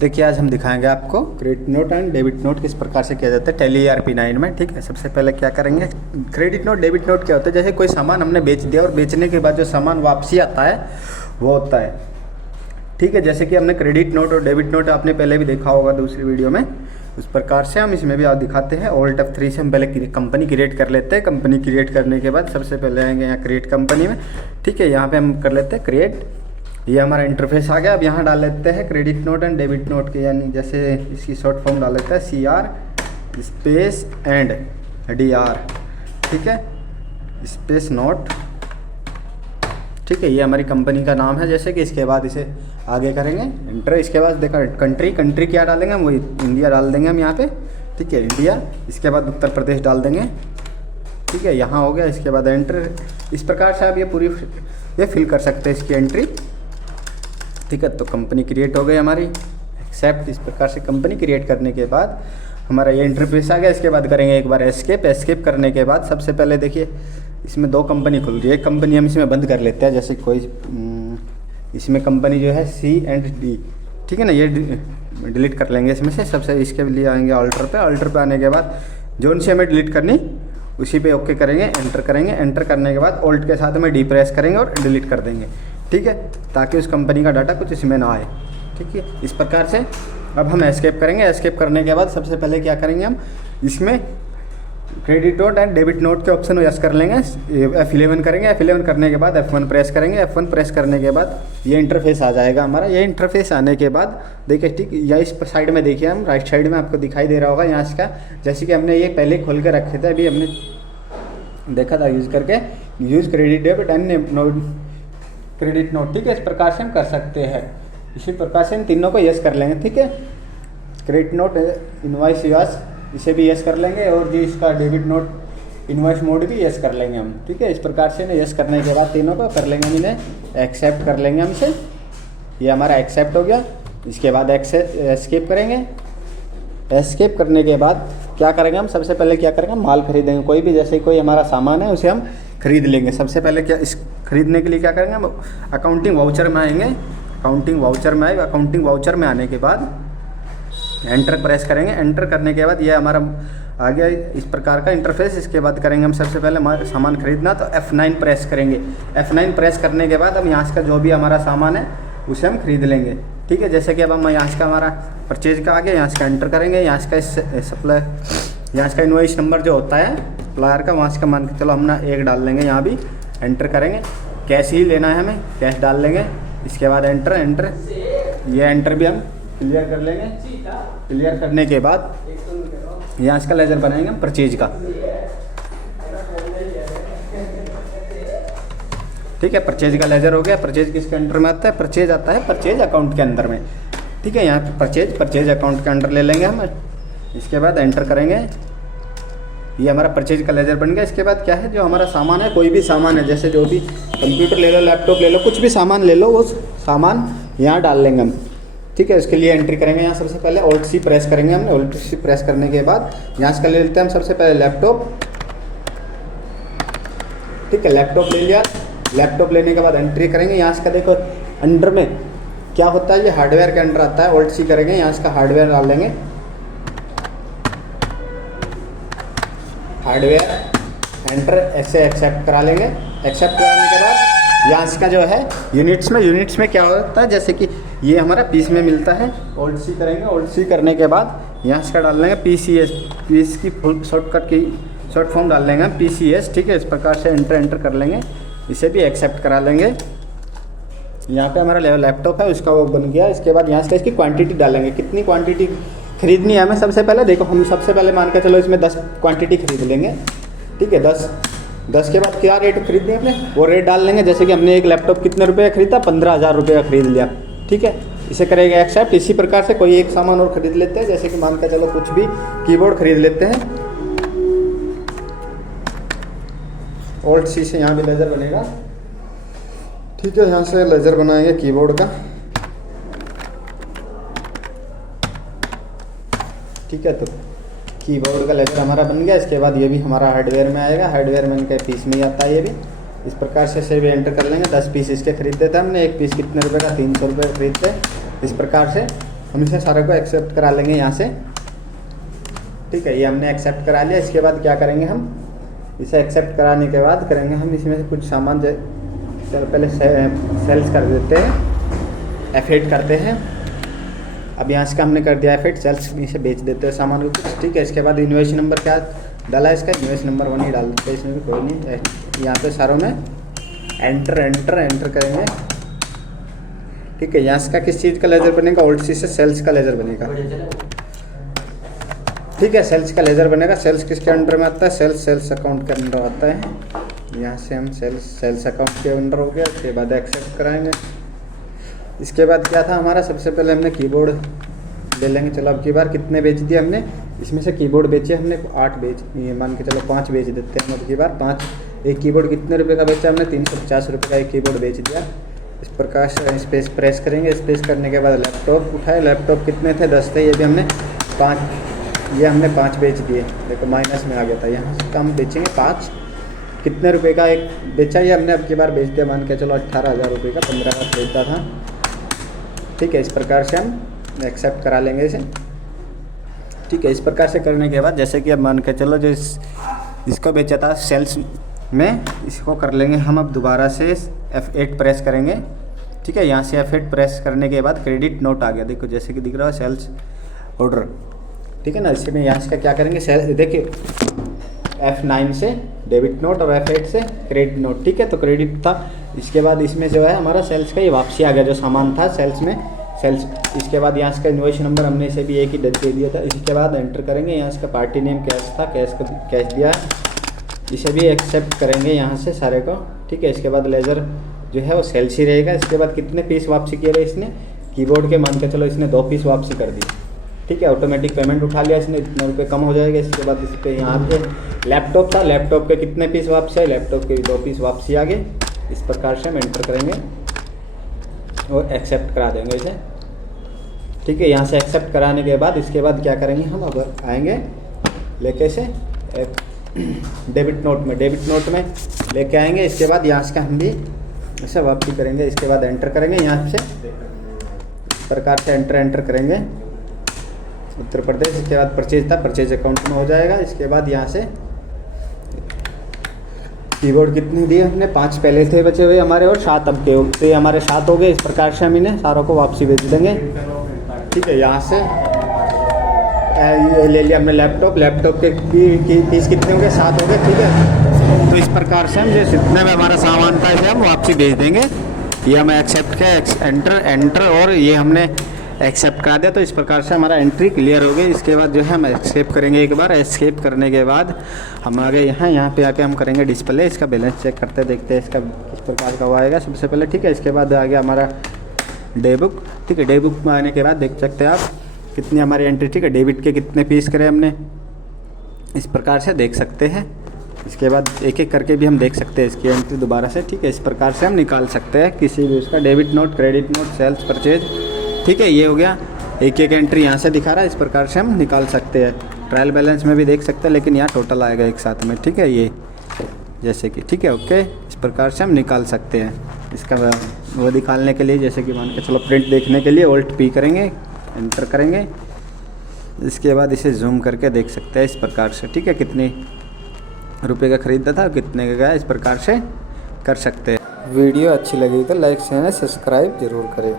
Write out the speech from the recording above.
देखिए आज हम दिखाएंगे आपको credit note and debit note किस प्रकार से किया जाता है टैली ERP9 में। ठीक है, सबसे पहले क्या करेंगे, क्रेडिट नोट डेबिट नोट क्या होता है, जैसे कोई सामान हमने बेच दिया और बेचने के बाद जो सामान वापसी आता है वो होता है। ठीक है, जैसे कि हमने क्रेडिट नोट और डेबिट नोट आपने पहले भी देखा होगा दूसरी वीडियो में, उस प्रकार से हम इसमें भी आप दिखाते हैं। Alt F3 से हम पहले कंपनी क्रिएट कर लेते हैं। कंपनी क्रिएट करने के बाद सबसे पहले आएंगे यहाँ क्रिएट कंपनी में। ठीक है, यहाँ पे हम कर लेते हैं क्रिएट। ये हमारा इंटरफेस आ गया। अब यहाँ डाल लेते हैं credit note and debit note के, यानी जैसे इसकी शॉर्ट फॉर्म डाल लेते हैं CR स्पेस एंड DR। ठीक है, स्पेस नोट। ठीक है, ये हमारी कंपनी का नाम है। जैसे कि इसके बाद इसे आगे करेंगे इंटर। इसके बाद देखा कंट्री क्या डालेंगे हम, वही इंडिया डाल देंगे हम यहाँ पे। ठीक है, इंडिया। इसके बाद उत्तर प्रदेश डाल देंगे। ठीक है, यहाँ हो गया। इसके बाद एंटर। इस प्रकार से आप ये पूरी फिल कर सकते हैं इसकी एंट्री। ठीक है, तो कंपनी क्रिएट हो गई हमारी। एक्सेप्ट। इस प्रकार से कंपनी क्रिएट करने के बाद हमारा ये इंटरफेस आ गया। इसके बाद करेंगे एक बार एस्केप करने के बाद सबसे पहले देखिए इसमें दो कंपनी खुल रही है। एक कंपनी हम इसमें बंद कर लेते हैं, जैसे कोई इसमें कंपनी जो है C&D। ठीक है ना, ये डिलीट कर लेंगे इसमें से। सबसे इसके लिए आएंगे ऑल्टर पे आने के बाद जो उनसे हमें डिलीट करनी उसी पे ओके करेंगे, एंटर करेंगे। एंटर करने के बाद ऑल्ट के साथ में डी प्रेस करेंगे और डिलीट कर देंगे। ठीक है, ताकि उस कंपनी का डाटा कुछ इसमें ना आए। ठीक है, इस प्रकार से अब हम एस्केप करेंगे। एस्केप करने के बाद सबसे पहले क्या करेंगे, हम इसमें credit note and debit note के ऑप्शन को यस कर लेंगे। F11 करेंगे। F11 करने के बाद F1 प्रेस करेंगे। F1 प्रेस करने के बाद ये इंटरफेस आ जाएगा हमारा। ये इंटरफेस आने के बाद देखिए, ठीक या इस साइड में देखिए, हम राइट साइड में आपको दिखाई दे रहा होगा यहाँ इसका, जैसे कि हमने ये पहले खोल के रखे थे, अभी हमने देखा था यूज़ करके, use credit debit and credit note. ठीक है, इस प्रकार से हम कर सकते हैं। इसी प्रकार से हम तीनों को यस कर लेंगे। ठीक है, क्रेडिट नोट इनवॉइस यस, इसे भी यस कर लेंगे, और जो इसका डेबिट नोट इनवॉइस मोड भी यस कर लेंगे हम। ठीक है, इस प्रकार से यस करने के बाद तीनों को कर लेंगे हम, इन्हें एक्सेप्ट कर लेंगे हम इसे। ये हमारा एक्सेप्ट हो गया। इसके बाद एस्केप करेंगे। एस्केप करने के बाद क्या करेंगे, हम सबसे पहले क्या करेंगे, हम माल खरीदेंगे। कोई भी, जैसे कोई हमारा सामान है उसे हम खरीद लेंगे। सबसे पहले क्या, इस खरीदने के लिए क्या करेंगे, हम अकाउंटिंग वाउचर में आएंगे। अकाउंटिंग वाउचर में आएगा। अकाउंटिंग वाउचर में आने के बाद एंटर प्रेस करेंगे। एंटर करने के बाद ये हमारा आ गया इस प्रकार का इंटरफेस। इसके बाद करेंगे हम सबसे पहले हमारा सामान खरीदना, तो F9 प्रेस करेंगे। F9 प्रेस करने के बाद हम यहाँ से का जो भी हमारा सामान है उसे हम खरीद लेंगे। ठीक है, जैसे कि अब हम यहाँ का हमारा परचेज का आ गया, यहाँ से का एंटर करेंगे। यहाँ से का सप्लाई, यहाँ से का इनवॉइस नंबर जो होता है सप्लायर का, वहाँ से का मान के चलो हम ना 1 डाल लेंगे। यहाँ भी एंटर करेंगे। कैश ही लेना है हमें, कैश डाल लेंगे। इसके बाद एंटर। ये एंटर भी हम क्लियर कर लेंगे। क्लियर करने के बाद यहाँ इसका लेजर बनाएंगे हम परचेज का। ठीक है, परचेज का लेजर हो गया। परचेज किसके अंडर में आता है, परचेज आता है परचेज अकाउंट के अंदर में। ठीक है, यहाँ पे परचेज अकाउंट के अंडर ले लेंगे हम। इसके बाद एंटर करेंगे। ये हमारा परचेज का लेजर बन गया। इसके बाद क्या है, जो हमारा सामान है, कोई भी सामान है, जैसे जो भी कंप्यूटर ले लो, लैपटॉप ले लो, कुछ भी सामान ले लो, वो सामान यहाँ डाल लेंगे हम। ठीक है, इसके लिए एंट्री करेंगे। यहाँ सबसे पहले Alt C प्रेस करेंगे हमने। Alt C प्रेस करने के बाद यहाँ से ले लेते हैं हम सबसे पहले लैपटॉप। ठीक है, लैपटॉप ले लिया। लैपटॉप लेने के बाद एंट्री करेंगे। यहाँ से देखो अंडर में क्या होता है, ये हार्डवेयर के अंडर आता है। Alt C करेंगे, यहाँ से हार्डवेयर डाल देंगे। हार्डवेयर एंटर, ऐसे एक्सेप्ट करा लेंगे। एक्सेप्ट कराने के बाद यहाँ इसका जो है यूनिट्स में क्या होता है, जैसे कि ये हमारा पीस में मिलता है। Alt C करेंगे। Alt C करने के बाद यहाँ इसका डाल लेंगे PCS, पीस की फुल शॉर्टकट की शॉर्ट फॉर्म डाल लेंगे हम PCS। ठीक है, इस प्रकार से एंटर कर लेंगे। इसे भी एक्सेप्ट करा लेंगे। यहाँ पे हमारा लैपटॉप है, उसका वो बन गया। इसके बाद यहाँ से इसकी क्वांटिटी डालेंगे, कितनी क्वांटिटी खरीदनी है हमें। सबसे पहले देखो, हम सबसे पहले मान के चलो इसमें 10 क्वांटिटी खरीद लेंगे। ठीक है, 10 के बाद क्या रेट खरीदनी है अपने, वो रेट डाल लेंगे। जैसे कि हमने एक लैपटॉप कितने रुपये का खरीदा, 15,000 रुपये का खरीद लिया। ठीक है, इसे करेंगे एक्सेप्ट। इसी प्रकार से कोई एक सामान और खरीद लेते हैं, जैसे कि मान के चलो कुछ भी कीबोर्ड खरीद लेते हैं। Alt C से यहाँ भी लेजर बनेगा। ठीक है, यहाँ से लेजर बनाएंगे कीबोर्ड का। ठीक है, तो कीबोर्ड का लेजर हमारा बन गया। इसके बाद ये भी हमारा हार्डवेयर में आएगा। हार्डवेयर में इनके पीस में ही आता है ये भी। इस प्रकार से भी एंटर कर लेंगे। 10 पीस इसके खरीदते थे हमने। एक पीस कितने रुपए का, 300 रुपये खरीदते। इस प्रकार से हम इसे सारे को एक्सेप्ट करा लेंगे यहाँ से। ठीक है, ये हमने एक्सेप्ट करा लिया। इसके बाद क्या करेंगे, हम इसे एक्सेप्ट कराने के बाद करेंगे हम इसमें से कुछ सामान चल पहले सेल्स कर देते हैं, F8 करते हैं। अब यहाँ से हमने कर दिया F8, सेल्स इसे बेच देते हैं सामान को कुछ। ठीक है, इसके बाद इन्वॉइस नंबर क्या डाला है, इसका इन्वॉइस नंबर 1 ही डाल देते हैं, इसमें भी कोई नहीं। यहाँ पे सारों में एंटर करेंगे। ठीक है, यहाँ से का किस चीज़ का लेजर बनेगा, ओल्ड सी से सेल्स का लेजर बनेगा। ठीक है, सेल्स का लेजर बनेगा। सेल्स किसके अंडर में आता है, सेल्स अकाउंट के अंडर आता है। यहाँ से हम सेल्स अकाउंट के अंडर हो गया। उसके बाद एक्सेप्ट कराएंगे। इसके बाद क्या था हमारा, सबसे पहले हमने कीबोर्ड ले लेंगे। चलो अब की बार कितने बेच दिए हमने, इसमें से कीबोर्ड बेचे हमने 8 बेच, ये मान के चलो 5 बेच देते हैं। अब की बार 5, एक कीबोर्ड कितने रुपए का बेचा हमने, 350 रुपये का एक कीबोर्ड बेच दिया। इस प्रकार से स्पेस प्रेस करेंगे। स्पेस करने के बाद लैपटॉप उठाए। लैपटॉप कितने थे, 10 थे, ये भी हमने 5, ये हमने 5 बेच दिए। देखो माइनस में आ गया था, यहाँ से कम बेचेंगे 5। कितने रुपए का एक बेचा, ये हमने अब की बार बेच दिया, मान के चलो 18,000 रुपये का, 15 का खरीदा था। ठीक है, इस प्रकार से हम एक्सेप्ट करा लेंगे इसे। ठीक है, इस प्रकार से करने के बाद जैसे कि अब मान के चलो जो इसको बेचा था सेल्स में, इसको कर लेंगे हम अब दोबारा से F8 प्रेस करेंगे। ठीक है, यहाँ से F8 प्रेस करने के बाद क्रेडिट नोट आ गया, देखो जैसे कि दिख रहा है सेल्स ऑर्डर। ठीक है ना, इसी में यहाँ से क्या करेंगे, सेल देखिए F9 से डेबिट नोट और F8 से क्रेडिट नोट। ठीक है, तो क्रेडिट था। इसके बाद इसमें जो है हमारा सेल्स का ये वापसी आ गया, जो सामान था सेल्स में, सेल्स। इसके बाद यहाँ से का इन्वॉइस नंबर हमने इसे भी एक ही दे दिया था। इसके बाद एंटर करेंगे, यहाँ से का पार्टी नेम कैश था, कैश दिया है, इसे भी एक्सेप्ट करेंगे यहाँ से सारे को। ठीक है, इसके बाद लेजर जो है वो सेल्स ही रहेगा। इसके बाद कितने पीस वापसी किए रहे इसने, कीबोर्ड के मान के चलो इसने 2 पीस वापसी कर दी। ठीक है, ऑटोमेटिक पेमेंट उठा लिया इसने, इतने रुपये कम हो जाएगा। इसके बाद इस पर यहाँ पे लैपटॉप था, लैपटॉप के कितने पीस वापसी आए, लैपटॉप के 2 पीस वापसी आ गए। इस प्रकार से हम एंटर करेंगे और एक्सेप्ट करा देंगे इसे। ठीक है, यहाँ से एक्सेप्ट कराने के बाद इसके बाद क्या करेंगे हम, अब आएंगे लेके से डेबिट नोट में लेके आएंगे। इसके बाद यहाँ से हम भी इसे वापसी करेंगे। इसके बाद एंटर करेंगे, यहाँ से इस प्रकार से एंटर करेंगे उत्तर प्रदेश। इसके बाद परचेज था, परचेज अकाउंट में हो जाएगा। इसके बाद यहाँ से कीबोर्ड कितने दिए हमने, 5 पहले थे बचे हुए हमारे और 7 अब के, तो ये हमारे 7 हो गए। इस प्रकार से हम इन्हें सारों को वापसी भेज देंगे। ठीक है, यहाँ से ये ले लिया हमने लैपटॉप के पीस कितने हो गए, 7 हो गए। ठीक है, तो इस प्रकार से हम जितने में हमारा सामान था इसे हम वापसी भेज देंगे। ये हमें एक्सेप्ट किया, एंटर और ये हमने एक्सेप्ट करा दिया। तो इस प्रकार से हमारा एंट्री क्लियर हो गई। इसके बाद जो है हम एस्केप करेंगे एक बार। एस्केप करने के बाद हम आगे यहाँ पे आके हम करेंगे डिस्प्ले, इसका बैलेंस चेक करते देखते हैं इसका किस प्रकार का वो आएगा सबसे पहले। ठीक है, इसके बाद आ गया हमारा डे बुक। ठीक है, डे बुक में आने के बाद देख सकते हैं आप कितनी हमारी एंट्री। ठीक है, डेबिट के कितने पीस करे हमने, इस प्रकार से देख सकते हैं। इसके बाद एक एक करके भी हम देख सकते हैं इसकी एंट्री दोबारा से। ठीक है, इस प्रकार से हम निकाल सकते हैं किसी भी उसका debit note, credit note, sales, purchase. ठीक है, ये हो गया, एक एक एंट्री यहाँ से दिखा रहा है। इस प्रकार से हम निकाल सकते हैं। ट्रायल बैलेंस में भी देख सकते हैं, लेकिन यहाँ टोटल आएगा एक साथ में। ठीक है, ये जैसे कि ठीक है, ओके, इस प्रकार से हम निकाल सकते हैं। इसका वो निकालने के लिए जैसे कि मान के चलो प्रिंट देखने के लिए Alt P करेंगे, एंटर करेंगे। इसके बाद इसे जूम करके देख सकते हैं इस प्रकार से। ठीक है, कितने रुपए का ख़रीदा था, कितने का गया, इस प्रकार से कर सकते हैं। वीडियो अच्छी लगी तो लाइक शेयर सब्सक्राइब ज़रूर करें।